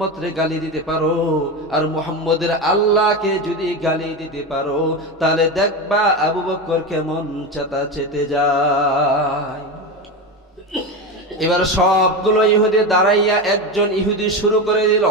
উম্মতরে গালি দিতে পারো আর মুহাম্মদের আল্লাহকে যদি গালি দিতে পারো তাহলে দেখবা আবু বকর কেমন চাতা চেতে যায়। এবার সবগুলো ইহুদি দাঁড়াইয়া একজন ইহুদি শুরু করে দিল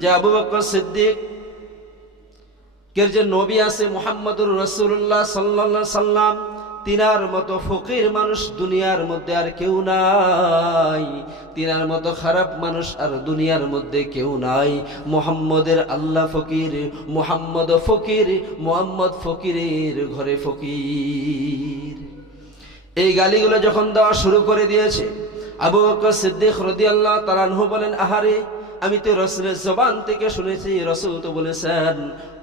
যে আবু বকর সিদ্দিক এর যে নবী আছে মুহাম্মদুর রাসূলুল্লাহ সাল্লাল্লাহু আলাইহি সাল্লাম, তিনার মতো ফকির মানুষ দুনিয়ার মধ্যে আর কেউ নাই, তিনার মতো খারাপ মানুষ আর দুনিয়ার মধ্যে কেউ নাই। মুহাম্মদের আল্লাহ ফকির, মুহাম্মদ ফকির, মুহাম্মদ ফকিরের ঘরে ফকির। এই গালিগুলো যখন দেওয়া শুরু করে দিয়েছে, আবু বকর সিদ্দিক রাদিয়াল্লাহু তাআলা আনহু বলেন, আহারে আমি তো রাসূলের জবান থেকে শুনেছি, রাসূল তো বলেছেন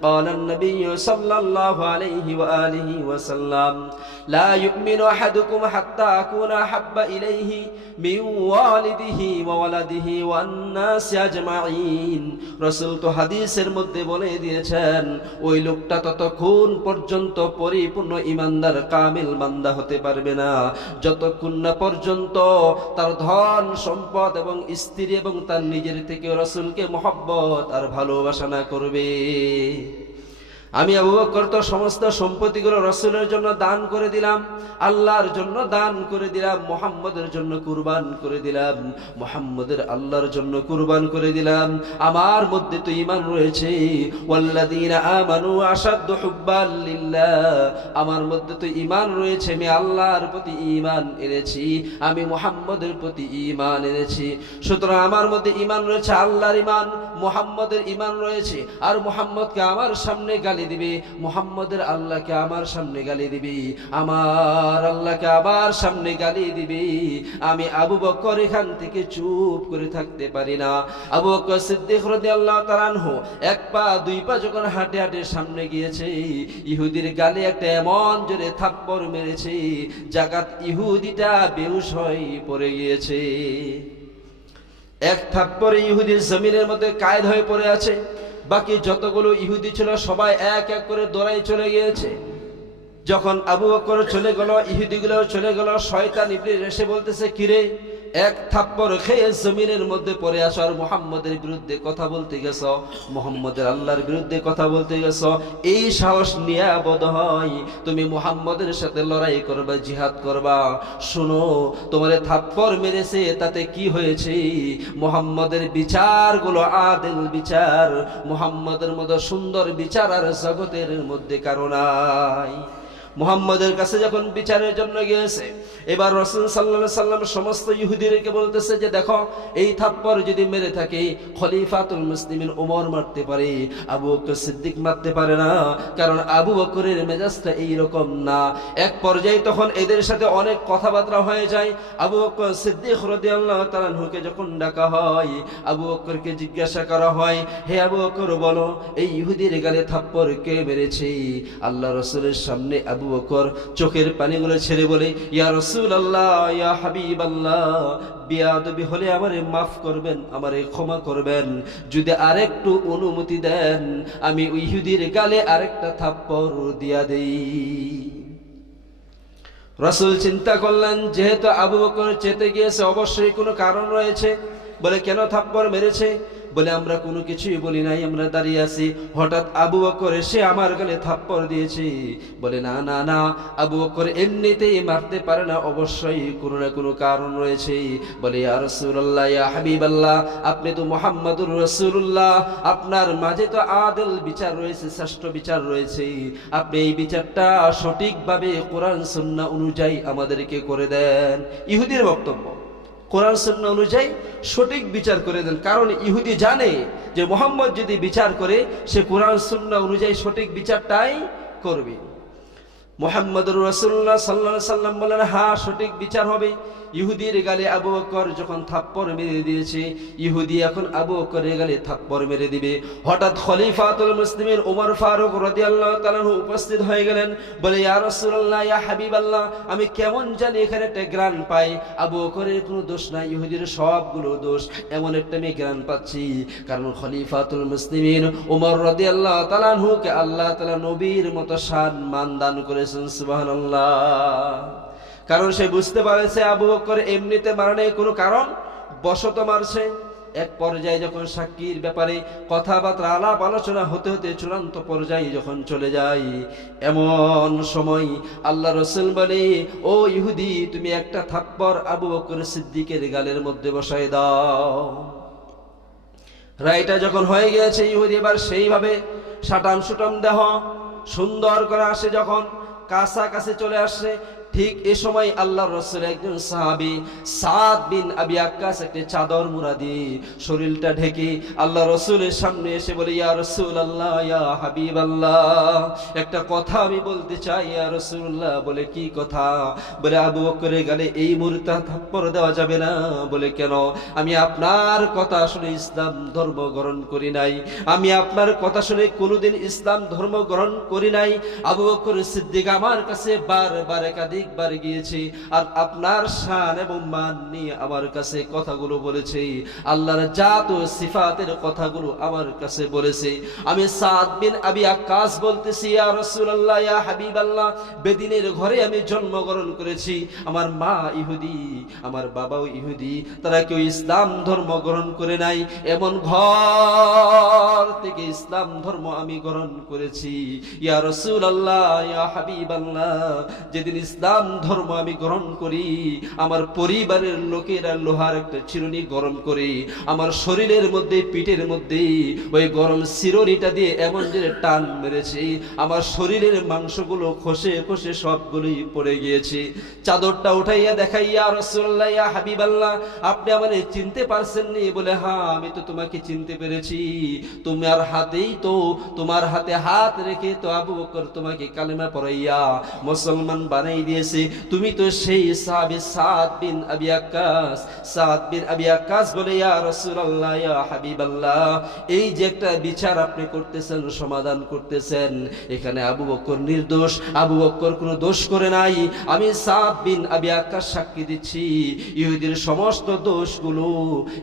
قال النبي صلى الله عليه وآله وسلم لا يؤمن أحدكم حتى أكون أحب إليه من والده وولده والناس أجمعين। রাসূল তো হাদিসের মধ্যে বলে দিয়েছেন ওই লোকটা ততক্ষণ পর্যন্ত পরিপূর্ণ ঈমানদার কামিল বান্দা হতে পারবে না যতক্ষণ না পর্যন্ত তার ধন সম্পদ এবং স্ত্রী এবং তার নিজের থেকে রাসূলকে মহব্বত আর ভালোবাসা না করবে। আমি আবু বকর তো সমস্ত সম্পত্তিগুলো রাসূলের জন্য দান করে দিলাম, আল্লাহর জন্য দান করে দিলাম, মুহাম্মদের জন্য কুরবান করে দিলাম, মুহাম্মদের আল্লাহর জন্য কুরবান করে দিলাম। আমার মধ্যে তো ঈমান রয়েছে, ওয়াল্লাযীনা আমানু আশাদ্দু হুব্বান লিল্লাহ, আমার মধ্যে তো ঈমান রয়েছে, আমি আল্লাহর প্রতি ঈমান এনেছি, আমি মুহাম্মদের প্রতি ঈমান এনেছি। সুতরাং আমার মধ্যে ঈমান রয়েছে, আল্লাহর ঈমান, মুহাম্মদের ঈমান রয়েছে। আর মুহাম্মদকে আমার সামনে গালি দিবে, মুহাম্মদের আল্লাহকে আমার সামনে গালি দিবে, আমার আল্লাহকে আমার সামনে গালি দিবে, আমি আবু বকর এখান থেকে চুপ করে থাকতে পারি না। আবু বকর সিদ্দিক রাদিয়াল্লাহু তাআলা আনহু এক পা দুই পা যখন হাঁটে হাঁটে সামনে গিয়েছে, ইহুদির গালে একটা এমন জোরে থাপ্পড় মেরেছে জাগাত ইহুদিটা বেহুশ হয়ে পড়ে গিয়েছে। এক থাপ্পড়ে ইহুদির জমিনের মধ্যে কায়েদ হয়ে পড়ে আছে। বাকি যতগুলো ইহুদি ছিল সবাই এক এক করে দৌড়াই চলে গিয়েছে। যখন আবু বকর চলে গেল, ইহুদিগুলো চলে গেল, শয়তান ইবলিস এসে বলতেছে, কিরে এক থাপ্পড় খেয়ে জমিনের মধ্যে পড়ে আসো আর মুহাম্মদের বিরুদ্ধে কথা বলতে গেছো, মুহাম্মদের আল্লাহর বিরুদ্ধে কথা বলতে গেছো, এই সাহস নিয়ে বোধ হয় তুমি মুহাম্মদের সাথে লড়াই করবা, জিহাদ করবা। শোনো, তোমারে থাপ্পড় মেরেছে তাতে কি হয়েছে? মুহাম্মদের বিচারগুলো আদিল বিচার, মুহাম্মদের মতো সুন্দর বিচার আর জগতের মধ্যে কারো নাই। মুহাম্মদের কাছে যখন বিচারের জন্য গিয়েছে, এবার রাসূল সাল্লাল্লাহু আলাইহি সাল্লাম সমস্ত ইহুদিদেরকে বলতেছে যে দেখো, এই থাপ্পড় যদি মেরে থাকে খলিফাতুল মুসলিমিন ওমর মারতে পারে, আবু বকর সিদ্দিক মারতে পারে না, কারণ আবু বকরের মেজাজটা এইরকম না। এক পর্যায়ে তখন এদের সাথে অনেক কথাবার্তা হয়ে যায়। আবু বকর সিদ্দিক রাদিয়াল্লাহু তাআলা আনহুকে যখন ডাকা হয়, আবু বকরকে জিজ্ঞাসা করা হয়, হে আবু বকর বলো, এই ইহুদির গালে থাপ্পড় কে মেরেছে? আল্লাহ রাসূলের সামনে আবু বকর চোখের পানিগুলো ছেড়ে বলে, ইয়া রাসূলুল্লাহ, ইয়া হাবিবাল্লাহ, বিয়াদবি হলে আমারে মাফ করবেন, আমারে ক্ষমা করবেন, যদি আরেকটু অনুমতি দেন আমি ইহুদির গালে আরেকটা থাপ্পড় দিয়া দেই। রাসূল চিন্তা করলেন, যেহেতু আবু বকর চেতে গিয়েছে অবশ্যই কোনো কারণ রয়েছে। বলে, কেন থাপ্পড় মেরেছে? বলে, আমরা কোনো কিছুই বলি নাই, আমরা দাঁড়িয়ে আছি, হঠাৎ আবু বকর এসে আমার গালে থাপ্পড় দিয়েছে। বলে, না না না, আবু বকর এমনিতেই মারতে পারে না, অবশ্যই কোনো না কোনো কারণ রয়েছে। বলে, ইয়া রাসূলুল্লাহ, ইয়া হাবিবাল্লাহ, আপনি তো মুহাম্মাদুর রাসূলুল্লাহ, আপনার মাঝে তো আদল বিচার রয়েছে, শ্রেষ্ঠ বিচার রয়েছে, আপনি এই বিচারটা সঠিকভাবে কোরআন সুন্নাহ অনুযায়ী আমাদেরকে করে দেন। ইহুদির বক্তব্য, কোরআন সুন্নাহ অনুযায়ী সঠিক বিচার করে দেন। কারণ ইহুদি জানে যে মুহাম্মদ যদি বিচার করে সে কোরআন সুন্নাহ অনুযায়ী সঠিক বিচারটাই করবে। মুহাম্মদুর রাসূলুল্লাহ সাল্লাল্লাহু আলাইহি সাল্লাম বলেন, হ্যাঁ সঠিক বিচার হবে। ইহুদির গালে আবু বকর যখন থাপ্পড় মেরে দিয়েছে, ইহুদি এখন আবু বকরের গালে থাপ্পড় মেরে দিবে। হঠাৎ খলিফাতুল মুসলিমিন ওমর ফারুক রাদিয়াল্লাহু তাআলা উপস্থিত হয়ে গেলেন। বলে, ইয়া রাসূলুল্লাহ, ইয়া হাবিবাল্লাহ, আমি কেমন জানি এখানে একটা গ্রান পাই, আবু বকরের কোনো দোষ নাই, ইহুদির সবগুলো দোষ, এমন একটা আমি গ্রান পাচ্ছি। কারণ খলিফাতুল মুসলিমিন ওমর রাদিয়াল্লাহু তাআলা কে আল্লাহ তাআলা নবীর মতো সম্মান দান করেছেন, সুবহানাল্লাহ। কারণ সে বুঝতে পারেছে আবু বকর এমনিতে মারা নেই, কোনো কারণ বশত মারছে। এক পর্যায়ে যখন সাক্ষীর ব্যাপারে কথাবার্তা আলাপ আলোচনা হতে হতে চূড়ান্ত পর্যায়ে যখন চলে যায়, এমন সময় আল্লাহ রাসূল বলে, ও ইহুদি, তুমি একটা থাপ্পড় আবু বকর সিদ্দিকের গালের মধ্যে বসায় দাও। রায়টা যখন হয়ে গিয়েছে, ইহুদি এবার সেইভাবে সাটাম সুটাম দেহ সুন্দর করে আসে, যখন কাছাকাছি চলে আসছে, ঠিক এ সময় আল্লাহর রাসূলের একজন সাহাবী সাদ বিন আবি আক্কাস একটা চাদর মুড়া দিয়ে শরীরটা ঢেকে আল্লাহর রাসূলের সামনে এসে বলে, ইয়া রাসূলুল্লাহ, ইয়া হাবিবাল্লাহ, একটা কথা আমি বলতে চাই ইয়া রাসূলুল্লাহ। বলে, কি কথা? বলে, আবু বকরের গালে এই মুহূর্তে থাপ্পড় দেওয়া যাবে না। বলে, কেন? আমি আপনার কথা শুনে ইসলাম ধর্ম গ্রহণ করি নাই, আমি আপনার কথা শুনে কোনোদিন ইসলাম ধর্ম গ্রহণ করি নাই। আবু বকর সিদ্দিক আমার কাছে বারবার একাধিকবার গিয়েছে, আর আপনার শান এবং মান নিয়ে আমার কাছে কথাগুলো বলেছে, আল্লাহর জাত ও সিফাতের কথাগুলো আমার কাছে বলেছে। আমি সাদ বিন আবি আক্কাস বলতেছি, ইয়া রাসূলুল্লাহ, ইয়া হাবিবাল্লাহ, বেদিনের ঘরে আমি জন্মগ্রহণ করেছি, আমার মা ইহুদি, আমার বাবাও ইহুদি, তারা কেউ ইসলাম ধর্ম গ্রহণ করে নাই, এমন ঘর থেকে ইসলাম ধর্ম আমি গ্রহণ করেছি। ইয়া রাসূলুল্লাহ, ইয়া হাবিবাল্লাহ, যেদিন ইসলাম ধর্ম আমি গ্রহণ করি, আমার পরিবারের লোকেরা লোহার একটা চিরুনি গরম করে আমার শরীরের মধ্যে, পিঠের মধ্যে ওই গরম চিরুনিটা দিয়ে এমন যে টান মেরেছে, আমার শরীরের মাংসগুলো খসে খসে সবগুলোই পড়ে গিয়েছে। চাদরটা উঠাইয়া দেখাই, ইয়া রাসূলুল্লাহ, ইয়া হাবিবাল্লাহ, আপনি আমারে চিনতে পারছেন নি? বলে, হ্যাঁ, আমি তো তোমাকে চিনতে পেরেছি, তোমার হাতেই তো, তোমার হাতে হাত রেখে তো আবু বকর তোমাকে কালেমা পড়াইয়া মুসলমান বানাই দিয়েছে, তুমি তো সেই সাহাবী সাদ বিন আবি আক্কাস। সাদ বিন আবি আক্কাস বলে, ইয়া রাসূলুল্লাহ, ইয়া হাবিবাল্লাহ, এই যে একটা বিচার আপনি করতেছেন, সমাধান করতেছেন, এখানে আবু বকর নির্দোষ, আবু বকর কোনো দোষ করে নাই। আমি সাদ বিন আবি আক্কাস সাক্ষী দিচ্ছি, ইহুদির সমস্ত দোষগুলো,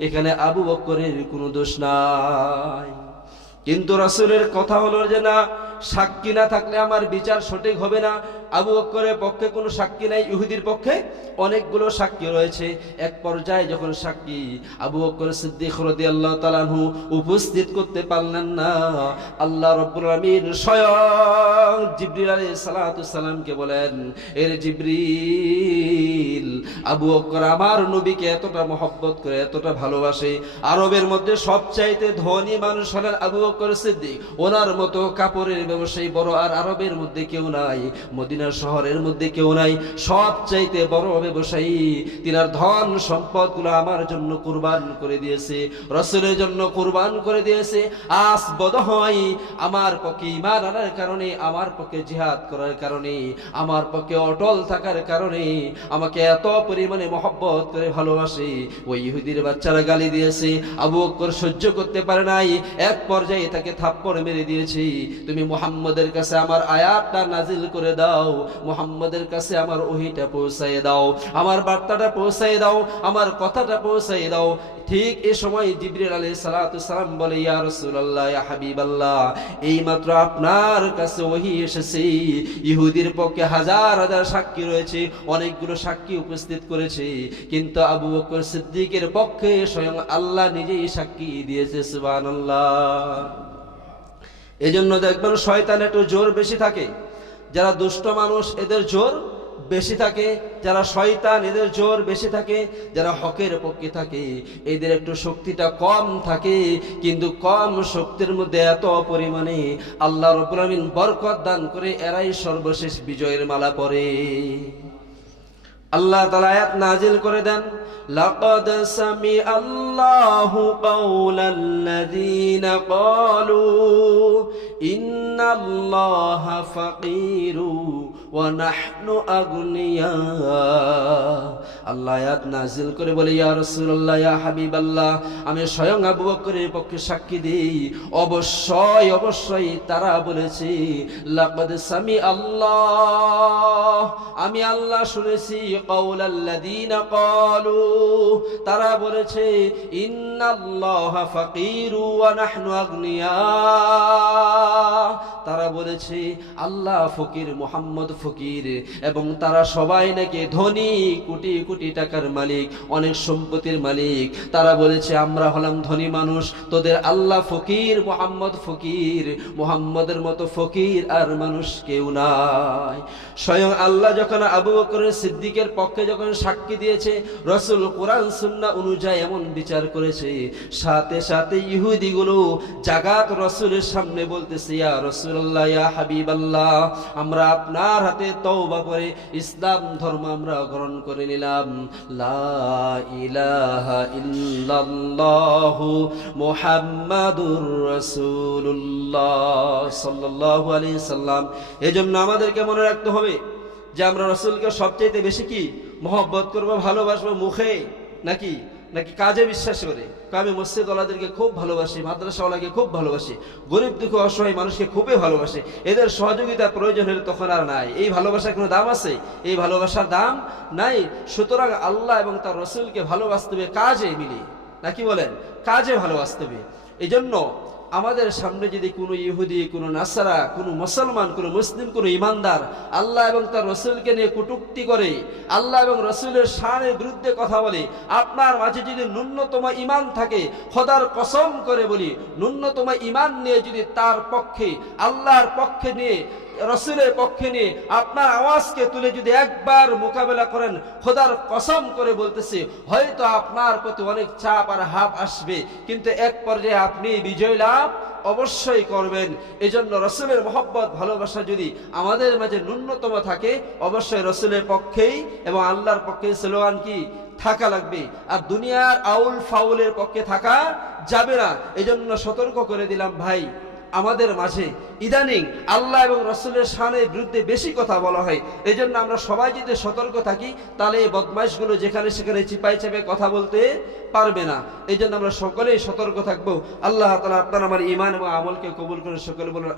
এখানে আবু বকরের কোনো দোষ নাই। কিন্তু রাসূলের কথা হলো যে না, সাক্ষী না থাকলে আমার বিচার সঠিক হবে না। আবু বকরের পক্ষে কোনো সাক্ষী নাই, ইহুদির পক্ষে অনেকগুলো সাক্ষী রয়েছে। এক পর্যায়ে যখন সাক্ষী আবু বকর সিদ্দিক রাদিয়াল্লাহু তাআলা আনহু উপস্থিত করতে পারলেন না, আল্লাহ রাব্বুল আলামিন স্বয়ং জিবরিল আলাইহিস সালাতু সালামকে বলেন, এর জিবরিল, আবু বকর আমার নবীকে এতটা মহব্বত করে, এতটা ভালোবাসে, আরবের মধ্যে সবচাইতে ধনী মানুষ হলেন আবু বকর সিদ্দিক, ওনার মতো কাপড়ের ব্যবসায়ী বড় আর আরবের মধ্যে কেউ নাই, মদিনা শহরের মধ্যে কেউ নাই, সবচাইতে বড় ব্যবসায়ী, তিনার ধন সম্পদগুলো আমার জন্য কুরবান করে দিয়েছে, রাসূলের জন্য কুরবান করে দিয়েছে। আজ বদ হয় আমার পক্ষে ঈমান আনার কারণে, আমার পক্ষে জিহাদ করার কারণে, আমার পক্ষে অটল থাকার কারণে আমাকে এত পরিমাণে মহব্বত করে ভালোবাসে। ওই ইহুদির বাচ্চারা গালি দিয়েছে, আবু বকর সহ্য করতে পারে নাই, এক পর্যায়ে তাকে থাপ্পড় মেরে দিয়েছে। তুমি মুহাম্মদের কাছে আমার আয়াতটা নাজিল করে দাও, মুহাম্মদের কাছে আমার ওহীটা পৌঁছায় দাও, আমার বার্তাটা পৌঁছায় দাও, আমার কথাটা পৌঁছায় দাও। ঠিক এই সময় জিবরিল আলাইহিস সালাতু সালাম বলে, ইয়া রাসূলুল্লাহ, ইয়া হাবিবাল্লাহ, এইমাত্র আপনার কাছে ওহী এসেছে, ইহুদির পক্ষে হাজার হাজার সাক্ষী রয়েছে, অনেকগুলো সাক্ষী উপস্থিত করেছে, কিন্তু আবু বকর সিদ্দিকের পক্ষে স্বয়ং আল্লাহ নিজেই সাক্ষী দিয়েছে। সুবহানাল্লাহ। এজন্য দেখবেন শয়তান একটু জোর বেশি থাকে, যারা দুষ্ট মানুষ এদের জোর বেশি থাকে, যারা শয়তান এদের জোর বেশি থাকে, যারা হকের পক্ষে থাকে এদের একটু শক্তিটা কম থাকে, কিন্তু কম শক্তির মধ্যে এত পরিমাণে আল্লাহ রাব্বুল আলামিন বরকত দান করে, এরাই সর্বশেষ বিজয়ের মালা পরে। আল্লাহ তাআলা আয়াত নাজিল করে দেন, লাকাদ সামিআল্লাহু কাওলাল্লাযীনা ক্বালু ইন্নাল্লাহা ফাকীরু ওয়া নাহনু আগনিয়া। আল্লাহ আয়াত নাজিল করে বলে, ইয়া রাসূলুল্লাহ, ইয়া হাবিবাল্লাহ, আমি স্বয়ং আবু বকরের পক্ষে সাক্ষী দিই, অবশ্যই অবশ্যই তারা বলেছে, লাকাদ সামিআল্লাহ, আমি আল্লাহ শুনেছি, কাওলাল্লাযীনা ক্বালু, তারা বলেছে, ইন্নাল্লাহা ফাকীরু ওয়া নাহনু আগনিয়া, তারা বলেছে আল্লাহ ফকির, মুহাম্মদ ফকির, এবং তারা সবাই নাকি ধনী, কোটি কোটি টাকার মালিক, অনেক সম্পত্তির মালিক। তারা বলেছে আমরা হলাম ধনী মানুষ, তোদের আল্লাহ ফকির, মুহাম্মদ ফকির, মুহাম্মদের মতো ফকির আর মানুষ কেউ নাই। স্বয়ং আল্লাহ যখন আবু বকর সিদ্দিকের পক্ষে যখন সাক্ষী দিয়েছে, রাসূল কোরআন সুন্নাহ অনুযায়ী এমন বিচার করেছে, সাথে সাথে ইহুদিগুলো জাগাত রাসূলের সামনে বলতেছে, ইয়া রাসূলুল্লাহ, ইয়া হাবিবাল্লাহ, আমরা আপনার হাতে তওবা করে ইসলাম ধর্ম আমরা গ্রহণ করে নিলাম। লা ইলাহা ইল্লাল্লাহু মুহাম্মাদুর রাসূলুল্লাহ সাল্লাল্লাহু আলাইহি সাল্লাম। এজন্য আমাদেরকে মনে রাখতে হবে যে আমরা রাসূলকে সবচেয়ে বেশি কি মহব্বত করব, ভালোবাসবো মুখে নাকি নাকি কাজে বিশ্বাস করে। আমি মসজিদওয়ালাদেরকে খুব ভালোবাসি, মাদ্রাসাওয়ালাকে খুব ভালোবাসি, গরিব দুঃখী অসহায় মানুষকে খুবই ভালোবাসি, এদের সহযোগিতা প্রয়োজন হলে তখন আর নাই। এই ভালোবাসার কোনো দাম আছে? এই ভালোবাসার দাম নাই। সুতরাং আল্লাহ এবং তার রসুলকে ভালোবাসতে হবে কাজে মিলে, নাকি বলেন? কাজে ভালোবাসতে হবে। এই জন্য আমাদের সামনে যদি কোনো ইহুদি, কোনো নাসারা, কোনো মুসলমান, কোনো মুসলিম, কোনো ইমানদার আল্লাহ এবং তার রসুলকে নিয়ে কটূক্তি করে, আল্লাহ এবং রসুলের শানের বিরুদ্ধে কথা বলে, আপনার মাঝে যদি ন্যূনতম ঈমান থাকে, খোদার কসম করে বলি, ন্যূনতম ঈমান নিয়ে যদি তার পক্ষে, আল্লাহর পক্ষে নিয়ে, রসুলের পক্ষে নিয়ে আপনার আওয়াজকে তুলে যদি একবার মোকাবেলা করেন, খোদার কসম করে বলতেছে, হয়তো আপনার প্রতি অনেক চাপ আর হাব আসবে, কিন্তু এক পর্যায়ে আপনি বিজয় লাভ অবশ্যই করবেন। এজন্য রসুলের মহব্বত, ভালোবাসা যদি আমাদের মাঝে ন্যূনতম থাকে, অবশ্যই রসুলের পক্ষেই এবং আল্লাহর পক্ষে স্লোগান কি থাকা লাগবে, আর দুনিয়ার আউল ফাউলের পক্ষে থাকা যাবে না। এজন্য সতর্ক করে দিলাম ভাই, আমাদের মাঝে ইদানিং আল্লাহ এবং রসুলের শানের বিরুদ্ধে বেশি কথা বলা হয়। এই জন্য আমরা সবাই যদি সতর্ক থাকি, তাহলে এই বদমাইশগুলো যেখানে সেখানে চিপাই চেপে কথা বলতে পারবে না। এই জন্য আমরা সকলেই সতর্ক থাকবো। আল্লাহ তাআলা আপনার আমার ঈমান এবং আমলকে কবুল করে সকলে বলুন।